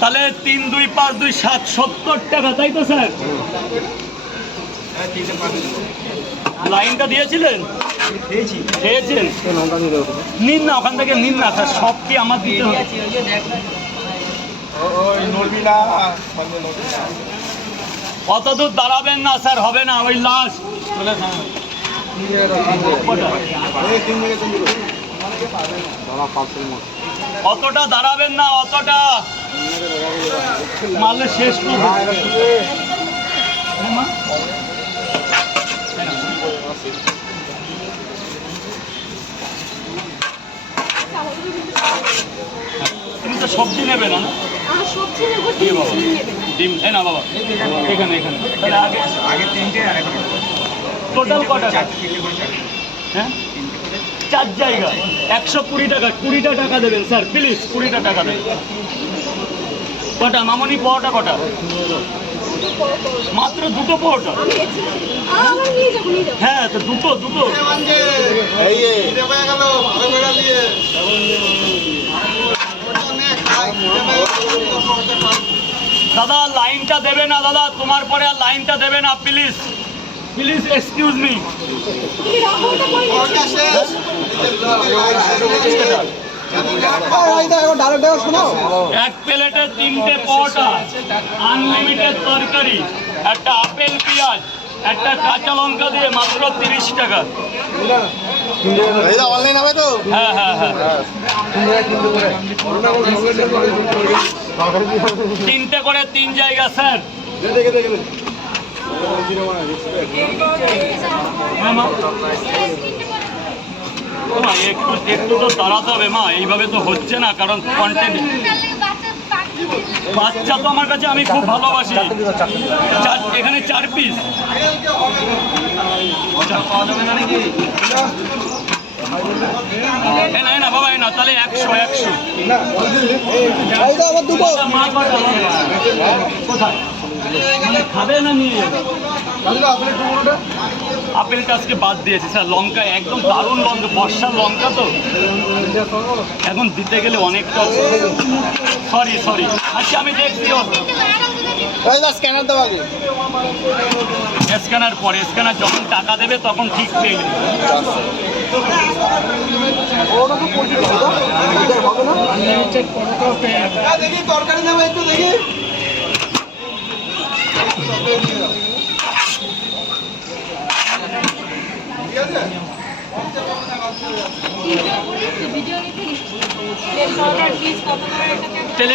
তাহলে তিন দুই পাঁচ দুই সাত সত্তর টাকা তাই তো স্যার? লাইনটা দিয়েছিলেন? খেয়েছেন? নিন না ওখান থেকে নিন না স্যার সব কি আমার দিতে হবে। অত দূর দাঁড়াবেন না স্যার হবে না ওই লাস্ট অতটা দাঁড়াবেন না অতটা। মারলে শেষ হ্যাঁ? তুমি তো সবজি নেবে না ডিম নেবে না। বাবা এখানে এখানে। আগে আগে তিনটে টোটাল কটা হ্যাঁ? চার জায়গা। একশো কুড়ি টাকা, কুড়িটা টাকা দেবেন, স্যার প্লিজ কুড়িটা টাকা দেবেন। কটা? মামনি পরোটা কটা? মাত্র দুটো পরোটা? হ্যাঁ তো দুটো দুটো। দাদা, লাইনটা দেবে না, দাদা। তোমার পরে আর লাইনটা দেবে না প্লিজ প্লিজ এক্সকিউজ মি। এক প্লেটে তিনটে পরোটা আনলিমিটেড তরকারি, একটা আপেল পেঁয়াজ, একটা কাঁচা লঙ্কা দিয়ে মাত্র তিরিশ টাকা। অনলাইন হবে তো হ্যাঁ হ্যাঁ হ্যাঁ। তিনটে করে তিন জায়গা, স্যার। একটু একটু তো দাঁড়াতে হবে মা এইভাবে তো হচ্ছে না কারণ কন্টেন্ট বাচ্চা তো আমার কাছে আমি খুব ভালোবাসি চার এখানে চার পিস না না বাবা না তাহলে একশো একশো কোথায় মানে খাবে না নিয়ে যাবে? আপেলটা আজকে বাদ দিয়েছি স্যার লঙ্কা একদম দারুণ লঙ্কা বর্ষার লঙ্কা তো। এখন দিতে গেলে অনেকটা সরি সরি। আচ্ছা আমি দেখছি। স্ক্যানার দাও আগে। স্ক্যানার পরে স্ক্যানার যখন টাকা দেবে তখন ঠিক পেয়ে যাবে। দেখি তরকারি নেবে একটু দেখি। ভিডিও নিতে কত করে